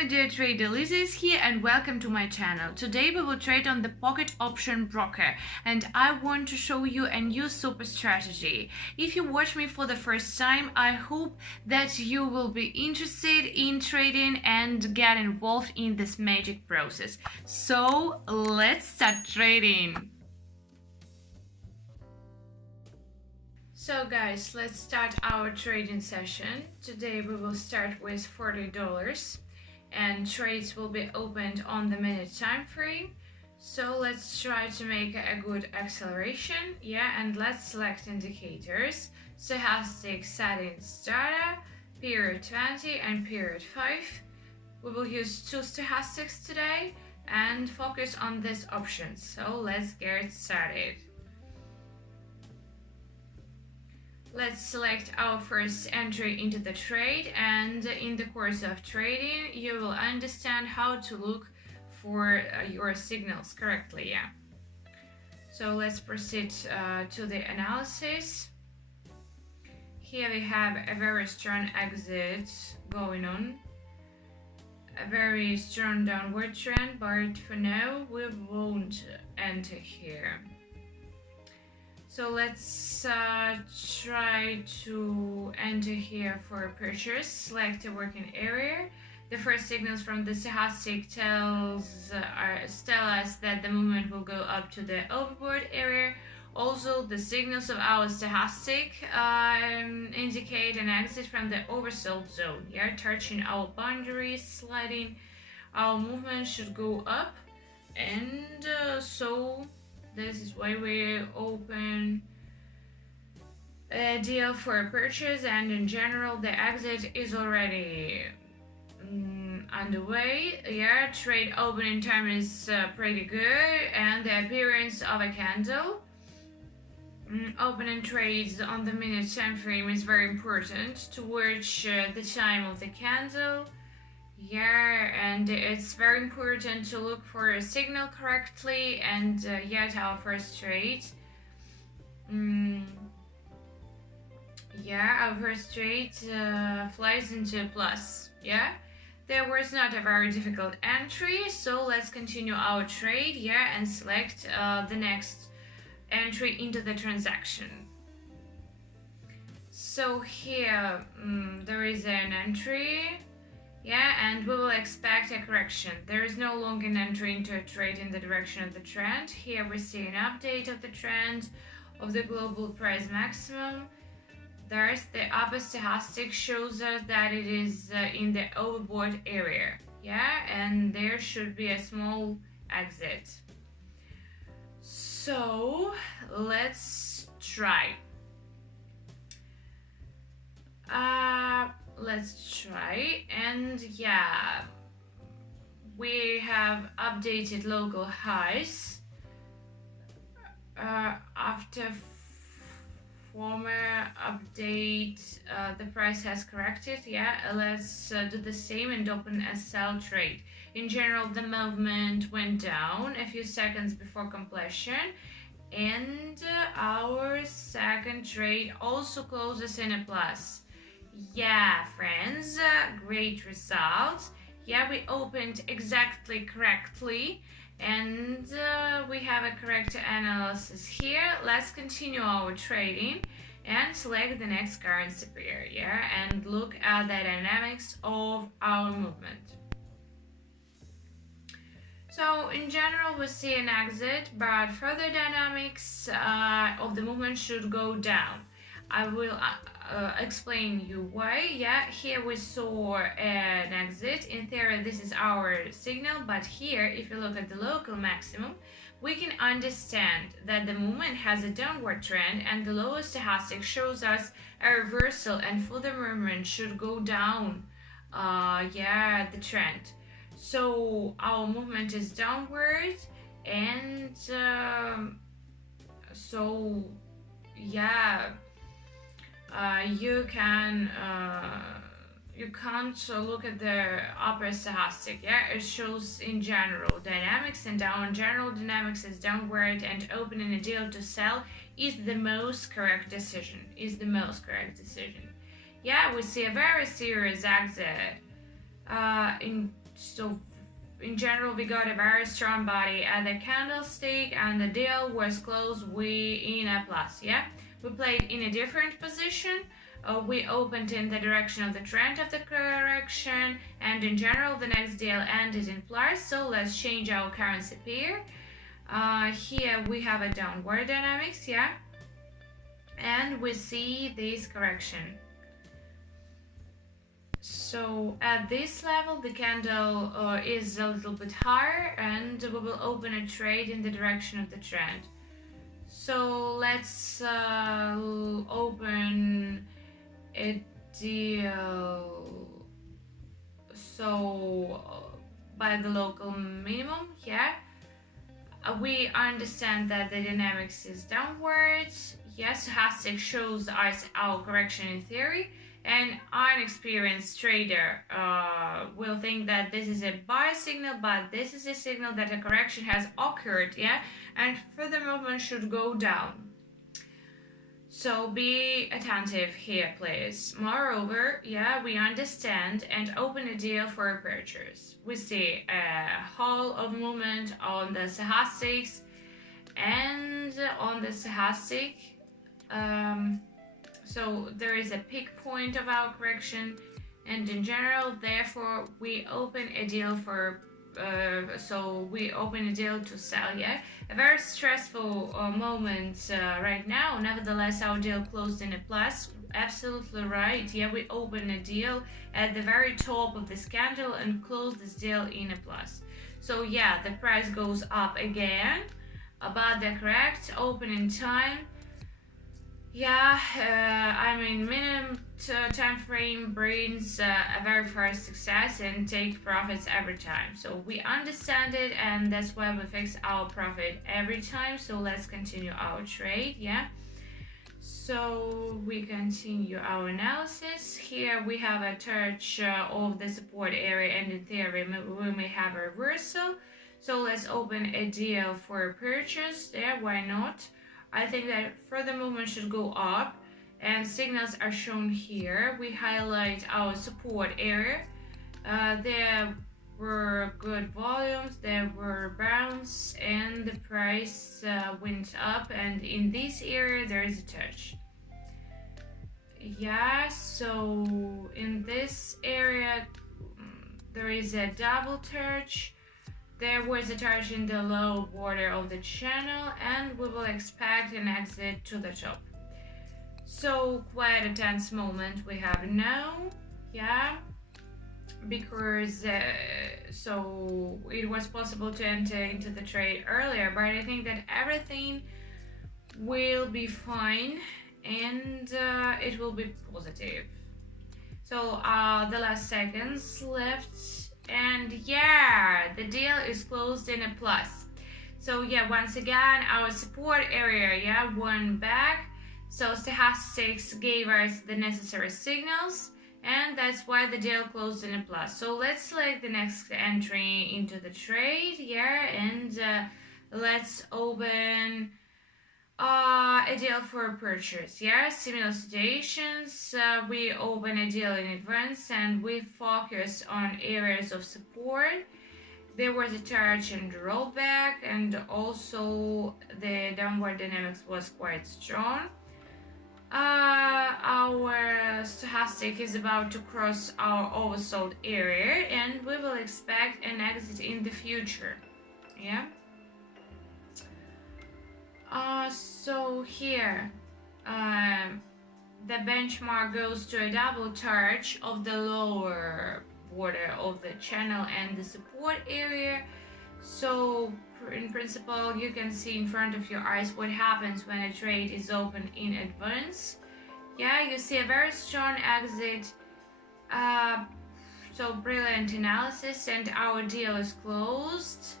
my dear trader, Lisa is here and welcome to my channel. Today we will trade on the Pocket Option Broker and I want to show you a new super strategy. If you watch me for the first time, I hope that you will be interested in trading and get involved in this magic process. So let's start trading. So guys, let's start our trading session. Today we will start with $40 and trades will be opened on the minute time frame. So let's try to make a good acceleration. And let's select indicators. Stochastic setting starter, period 20 and period 5. We will use two stochastics today and focus on this option. So let's get started. Let's select our first entry into the trade, and in the course of trading you will understand how to look for your signals correctly. So let's proceed to the analysis. Here we have a very strong exit going on, a very strong downward trend, but for now we won't enter here. So let's try to enter here for a purchase. Select a working area. The first signals from the stochastic tell us that the movement will go up to the overbought area. Also, the signals of our stochastic indicate an exit from the oversold zone. Touching our boundaries, sliding. Our movement should go up, and so this is why we open a deal for a purchase, and in general the exit is already underway. Trade opening time is pretty good, and the appearance of a candle. Opening trades on the minute time frame is very important to watch the time of the candle. And it's very important to look for a signal correctly, and yet our first trade our first trade flies into a plus. There was not a very difficult entry, so let's continue our trade and select the next entry into the transaction. So here there is an entry, and we will expect a correction. There is no longer an entry into a trade in the direction of the trend. Here we see an update of the trend of the global price maximum. There's the upper stochastic shows us that it is in the overbought area. And there should be a small exit. So let's try. And we have updated local highs after former update. The price has corrected. Let's do the same and open a sell trade. In general, the movement went down a few seconds before completion, and our second trade also closes in a plus. Friends, great results. We opened exactly correctly, and we have a correct analysis here. Let's continue our trading and select the next currency pair, and look at the dynamics of our movement. So in general we see an exit, but further dynamics of the movement should go down. I will explain you why. Here we saw an exit. In theory this is our signal, but here if you look at the local maximum, we can understand that the movement has a downward trend, and the lowest stochastic shows us a reversal, and further movement should go down the trend. So our movement is downward, and you can't look at the upper stochastic. It shows in general dynamics, and our general dynamics is downward, and opening a deal to sell is the most correct decision. We see a very serious exit So in general, we got a very strong body at the candlestick, and the deal was closed in a plus. Yeah, we played in a different position. We opened in the direction of the trend of the correction, and in general the next deal ended in plus. So let's change our currency pair. Here we have a downward dynamics, yeah, and we see this correction. So at this level the candle is a little bit higher, and we will open a trade in the direction of the trend. So let's open a deal by the local minimum. Yeah, we understand that the dynamics is downwards. Yes, stochastic shows us our correction in theory, and unexperienced trader will think that this is a buy signal, but this is a signal that a correction has occurred. Yeah, and further movement should go down. So be attentive here, please. Moreover, yeah, we understand and open a deal for a purchase. We see a whole of movement on the stochastics and on the stochastic. So there is a peak point of our correction, and in general, therefore, we open a deal for. We open a deal to sell. Yeah, a very stressful moment right now. Nevertheless, our deal closed in a plus. Absolutely right. Yeah, we open a deal at the very top of this candle and close this deal in a plus. So yeah, the price goes up again, but the correct opening time. Yeah, I mean, minimum time frame brings a very fast success and take profits every time. So we understand it, and that's why we fix our profit every time. So let's continue our trade. Yeah. So we continue our analysis. Here we have a touch of the support area, and in theory we may have a reversal. So let's open a deal for purchase there. Why not? I think that further movement should go up, and signals are shown here. We highlight our support area. There were good volumes, there were bounce, and the price went up, and in this area there is a touch. Yeah, so in this area there is a double touch. There was a touch in the low border of the channel, and we will expect an exit to the top. So quite a tense moment we have now, yeah, because so it was possible to enter into the trade earlier, but I think that everything will be fine, and it will be positive. So the last seconds left. And yeah, the deal is closed in a plus. So yeah, once again, our support area, yeah, won back. So stochastics gave us the necessary signals, and that's why the deal closed in a plus. So let's select the next entry into the trade, yeah, and let's open a deal for a purchase. Yeah, similar situations. We open a deal in advance, and we focus on areas of support. There was a touch and rollback, and also the downward dynamics was quite strong. Our stochastic is about to cross our oversold area, and we will expect an exit in the future. Yeah. So here, the benchmark goes to a double touch of the lower border of the channel and the support area. So in principle, you can see in front of your eyes what happens when a trade is open in advance. Yeah, you see a very strong exit. So brilliant analysis, and our deal is closed.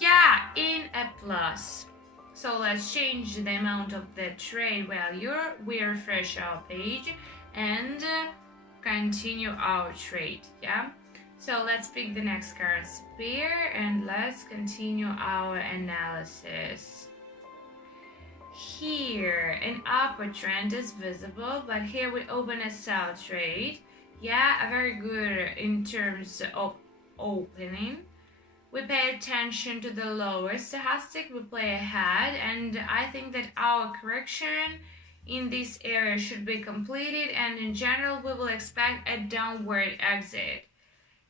Yeah, in a plus. So let's change the amount of the trade value. We refresh our page and continue our trade. Yeah. So let's pick the next currency pair and let's continue our analysis. Here, an upward trend is visible, but here we open a sell trade. Yeah, very good in terms of opening. We pay attention to the lower stochastic, we play ahead, and I think that our correction in this area should be completed, and in general we will expect a downward exit.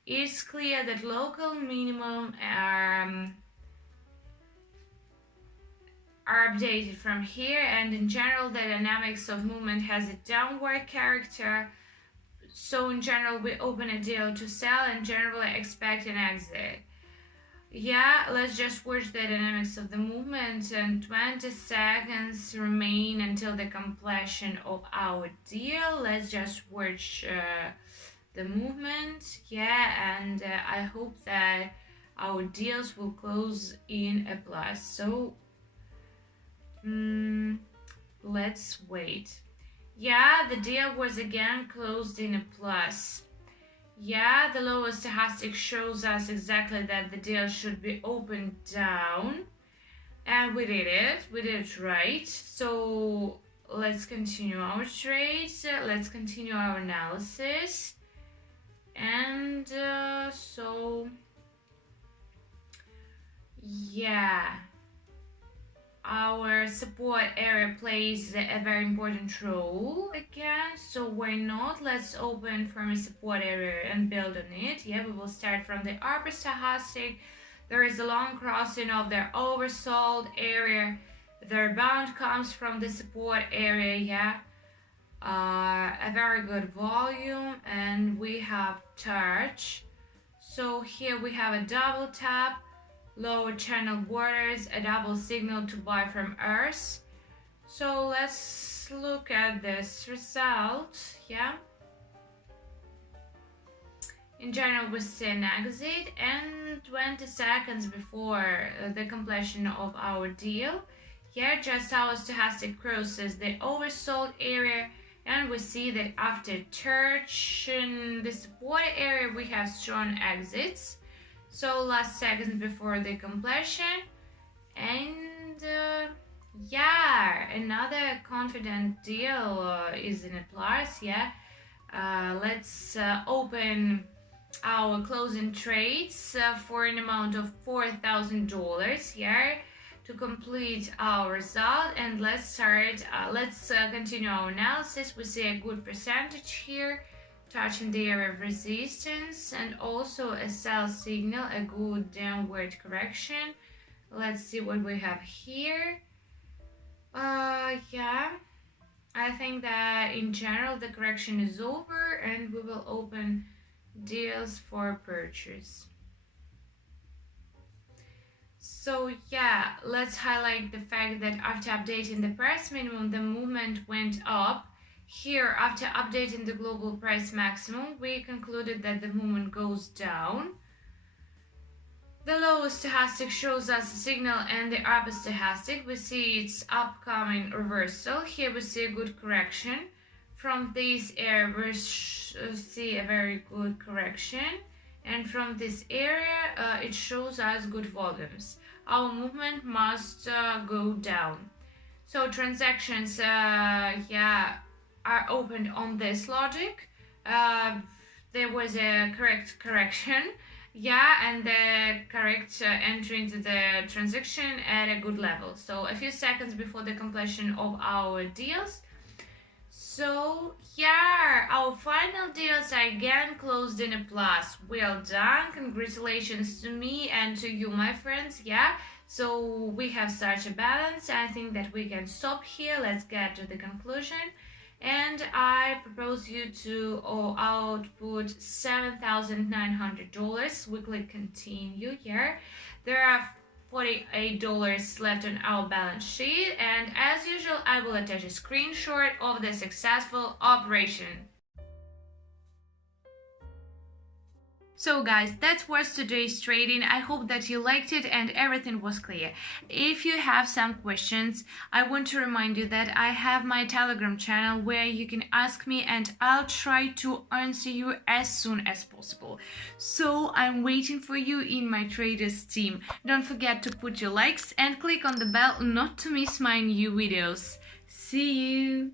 It's clear that local minimum are updated from here, and in general the dynamics of movement has a downward character. So in general we open a deal to sell and generally expect an exit. Yeah, let's just watch the dynamics of the movement, and 20 seconds remain until the completion of our deal. Let's just watch the movement. Yeah, and I hope that our deals will close in a plus. So let's wait. Yeah, the deal was again closed in a plus. Yeah, the lowest stochastic shows us exactly that the deal should be opened down, and we did it right. So let's continue our trade, let's continue our analysis, and so yeah, our support area plays a very important role again, so why not? Let's open from a support area and build on it. Yeah, we will start from the upper stochastic. There is a long crossing of their oversold area. Their bound comes from the support area. Yeah, a very good volume, and we have touch. So here we have a double tap, lower channel borders, a double signal to buy from Earth. So let's look at this result. Yeah, in general we see an exit, and 20 seconds before the completion of our deal, here just our stochastic crosses the oversold area, and we see that after touch in the support area we have strong exits. So last seconds before the completion, and yeah, another confident deal is in a plus. Yeah, let's open our closing trades for an amount of $4,000 here to complete our result, and let's start. Let's continue our analysis. We see a good percentage here, touching the area of resistance, and also a sell signal, a good downward correction. Let's see what we have here. Yeah, I think that in general the correction is over, and we will open deals for purchase. So yeah, let's highlight the fact that after updating the price minimum, the movement went up. Here, after updating the global price maximum, we concluded that the movement goes down. The lowest stochastic shows us a signal, and the upper stochastic, we see its upcoming reversal. Here we see a good correction. From this area, we see a very good correction. And from this area, it shows us good volumes. Our movement must go down. So transactions, yeah, are opened on this logic. There was a correct correction, yeah, and the correct entry into the transaction at a good level. So a few seconds before the completion of our deals. So yeah, our final deals are again closed in a plus. Well done, congratulations to me and to you, my friends. Yeah, so we have such a balance. I think that we can stop here. Let's get to the conclusion. And I propose you to output $7,900. Weekly continue here. There are $48 left on our balance sheet, and as usual I will attach a screenshot of the successful operation. So guys, that was today's trading. I hope that you liked it and everything was clear. If you have some questions, I want to remind you that I have my Telegram channel where you can ask me and I'll try to answer you as soon as possible. So I'm waiting for you in my traders team. Don't forget to put your likes and click on the bell not to miss my new videos. See you!